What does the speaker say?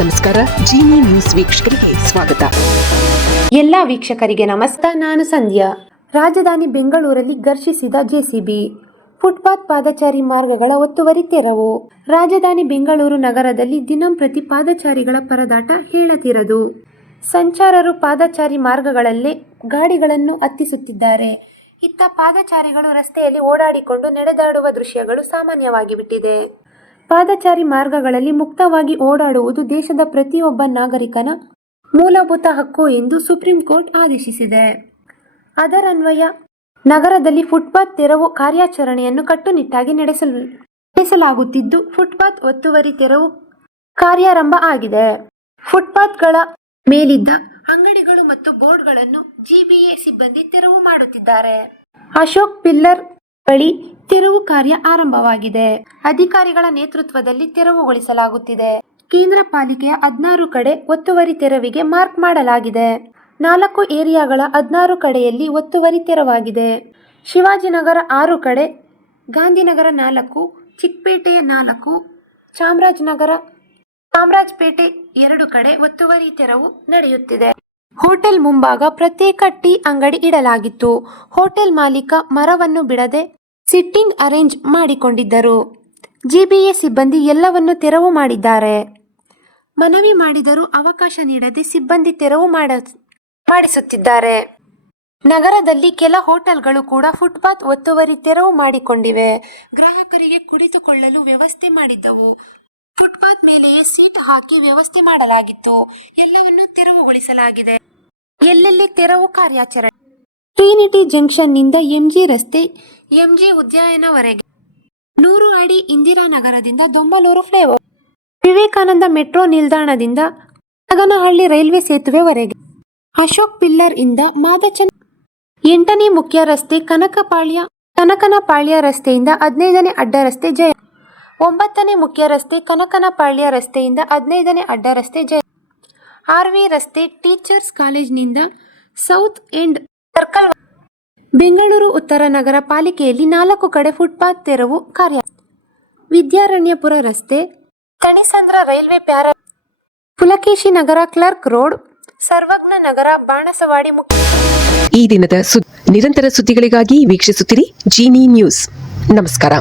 ನಮಸ್ಕಾರ. ಜಿನಿ ನ್ಯೂಸ್ ವೀಕ್ಷಕರಿಗೆ ಸ್ವಾಗತ. ಎಲ್ಲ ವೀಕ್ಷಕರಿಗೆ ನಮಸ್ಕಾರ. ನಾನು ಸಂಧ್ಯಾ. ರಾಜಧಾನಿ ಬೆಂಗಳೂರಲ್ಲಿ ಘರ್ಷಿಸಿದ ಜೆಸಿಬಿ. ಫುಟ್ಪಾತ್ ಪಾದಚಾರಿ ಮಾರ್ಗಗಳ ಒತ್ತುವರಿ ತೆರವು. ರಾಜಧಾನಿ ಬೆಂಗಳೂರು ನಗರದಲ್ಲಿ ದಿನಂಪ್ರತಿ ಪಾದಚಾರಿಗಳ ಪರದಾಟ ಹೇಳತಿರದು. ಸಂಚಾರರು ಪಾದಚಾರಿ ಮಾರ್ಗಗಳಲ್ಲೇ ಗಾಡಿಗಳನ್ನು ಹತ್ತಿಸುತ್ತಿದ್ದಾರೆ. ಇತ್ತ ಪಾದಚಾರಿಗಳು ರಸ್ತೆಯಲ್ಲಿ ಓಡಾಡಿಕೊಂಡು ನಡೆದಾಡುವ ದೃಶ್ಯಗಳು ಸಾಮಾನ್ಯವಾಗಿ ಬಿಟ್ಟಿದೆ. ಪಾದಚಾರಿ ಮಾರ್ಗಗಳಲ್ಲಿ ಮುಕ್ತವಾಗಿ ಓಡಾಡುವುದು ದೇಶದ ಪ್ರತಿಯೊಬ್ಬ ನಾಗರಿಕನ ಮೂಲಭೂತ ಹಕ್ಕು ಎಂದು ಸುಪ್ರೀಂ ಕೋರ್ಟ್ ಆದೇಶಿಸಿದೆ. ಅದರನ್ವಯ ನಗರದಲ್ಲಿ ಫುಟ್ಪಾತ್ ತೆರವು ಕಾರ್ಯಾಚರಣೆಯನ್ನು ಕಟ್ಟುನಿಟ್ಟಾಗಿ ನಡೆಸಲಾಗುತ್ತಿದ್ದು, ಫುಟ್ಪಾತ್ ಒತ್ತುವರಿ ತೆರವು ಕಾರ್ಯಾರಂಭ ಆಗಿದೆ. ಫುಟ್ಪಾತ್ಗಳ ಮೇಲಿದ್ದ ಅಂಗಡಿಗಳು ಮತ್ತು ಬೋರ್ಡ್ಗಳನ್ನು ಜಿಬಿಎ ಸಿಬ್ಬಂದಿ ತೆರವು ಮಾಡುತ್ತಿದ್ದಾರೆ. ಅಶೋಕ್ ಪಿಲ್ಲರ್ ಬಳಿ ತೆರವು ಕಾರ್ಯ ಆರಂಭವಾಗಿದೆ. ಅಧಿಕಾರಿಗಳ ನೇತೃತ್ವದಲ್ಲಿ ತೆರವುಗೊಳಿಸಲಾಗುತ್ತಿದೆ. ಕೇಂದ್ರ ಪಾಲಿಕೆಯ 16 ಕಡೆ ಒತ್ತುವರಿ ತೆರವಿಗೆ ಮಾರ್ಕ್ ಮಾಡಲಾಗಿದೆ. 4 ಏರಿಯಾಗಳ 16 ಕಡೆಯಲ್ಲಿ ಒತ್ತುವರಿ ತೆರವಾಗಿದೆ. ಶಿವಾಜಿನಗರ 6 ಕಡೆ, ಗಾಂಧಿನಗರ 4, ಚಿಕ್ಕಪೇಟೆಯ 4, ಚಾಮರಾಜಪೇಟೆ 2 ಕಡೆ ಒತ್ತುವರಿ ತೆರವು ನಡೆಯುತ್ತಿದೆ. ಹೋಟೆಲ್ ಮುಂಭಾಗ ಪ್ರತ್ಯೇಕ ಟೀ ಅಂಗಡಿ ಇಡಲಾಗಿತ್ತು. ಹೋಟೆಲ್ ಮಾಲೀಕ ಮರವನ್ನು ಬಿಡದೆ ಸಿಟ್ಟಿಂಗ್ ಅರೇಂಜ್ ಮಾಡಿಕೊಂಡಿದ್ದರು. ಜಿಬಿಎ ಸಿಬ್ಬಂದಿ ಎಲ್ಲವನ್ನು ತೆರವು ಮಾಡಿದ್ದಾರೆ. ಮನವಿ ಮಾಡಿದರೂ ಅವಕಾಶ ನೀಡದೆ ಸಿಬ್ಬಂದಿ ತೆರವು ಮಾಡಿಸುತ್ತಿದ್ದಾರೆ. ನಗರದಲ್ಲಿ ಕೆಲ ಹೋಟೆಲ್ಗಳು ಕೂಡ ಫುಟ್ಪಾತ್ ಒತ್ತುವರಿ ತೆರವು ಮಾಡಿಕೊಂಡಿವೆ. ಗ್ರಾಹಕರಿಗೆ ಕುಳಿತುಕೊಳ್ಳಲು ವ್ಯವಸ್ಥೆ ಮಾಡಿದ್ದವು. ಫುಟ್ಪಾತ್ ಮೇಲೆಯೇ ಸೀಟ್ ಹಾಕಿ ವ್ಯವಸ್ಥೆ ಮಾಡಲಾಗಿತ್ತು. ಎಲ್ಲವನ್ನು ತೆರವುಗೊಳಿಸಲಾಗಿದೆ. ಎಲ್ಲೆಲ್ಲಿ ತೆರವು ಕಾರ್ಯಾಚರಣೆ. ಟ್ರಿನಿಟಿ ಜಂಕ್ಷನ್ನಿಂದ ಎಂಜಿ ರಸ್ತೆ, ಎಂಜಿ ಉದ್ಯಾನವರೆಗೆ 100 ಅಡಿ. ಇಂದಿರಾನಗರದಿಂದ ದೊಂಬಲೂರು ಫ್ಲೈಓವರ್, ವಿವೇಕಾನಂದ ಮೆಟ್ರೋ ನಿಲ್ದಾಣದಿಂದ ನಾಗನಹಳ್ಳಿ ರೈಲ್ವೆ ಸೇತುವೆವರೆಗೆ, ಅಶೋಕ್ ಪಿಲ್ಲರ್ ಇಂದ ಮಾದಚನ್, 8ನೇ ಮುಖ್ಯ ರಸ್ತೆ, ಕನಕನಪಾಳ್ಯ ರಸ್ತೆಯಿಂದ 15ನೇ ಅಡ್ಡ ರಸ್ತೆ ಜಯ, 9ನೇ ಮುಖ್ಯ ರಸ್ತೆ, ಕನಕನಪಾಳ್ಯ ರಸ್ತೆಯಿಂದ 15ನೇ ಅಡ್ಡ ರಸ್ತೆ ಜಯ, ಆರ್ವಿ ರಸ್ತೆ, ಟೀಚರ್ಸ್ ಕಾಲೇಜಿನಿಂದ ಸೌತ್ ಎಂಡ್ ಸರ್ಕಲ್. ಬೆಂಗಳೂರು ಉತ್ತರ ನಗರ ಪಾಲಿಕೆಯಲ್ಲಿ 4 ಕಡೆ ಫುಟ್ಪಾತ್ ತೆರವು ಕಾರ್ಯ. ವಿದ್ಯಾರಣ್ಯಪುರ ರಸ್ತೆ, ಥಣಿಸಂದ್ರ ರೈಲ್ವೆ ಪ್ಯಾರ, ಪುಲಕೇಶಿ ನಗರ, ಕ್ಲರ್ಕ್ ರೋಡ್, ಸರ್ವಜ್ಞ ನಗರ, ಬಾಣಸವಾಡಿ. ಈ ದಿನದ ನಿರಂತರ ಸುದ್ದಿಗಳಿಗಾಗಿ ವೀಕ್ಷಿಸುತ್ತಿರಿ ಜಿನಿ ನ್ಯೂಸ್. ನಮಸ್ಕಾರ.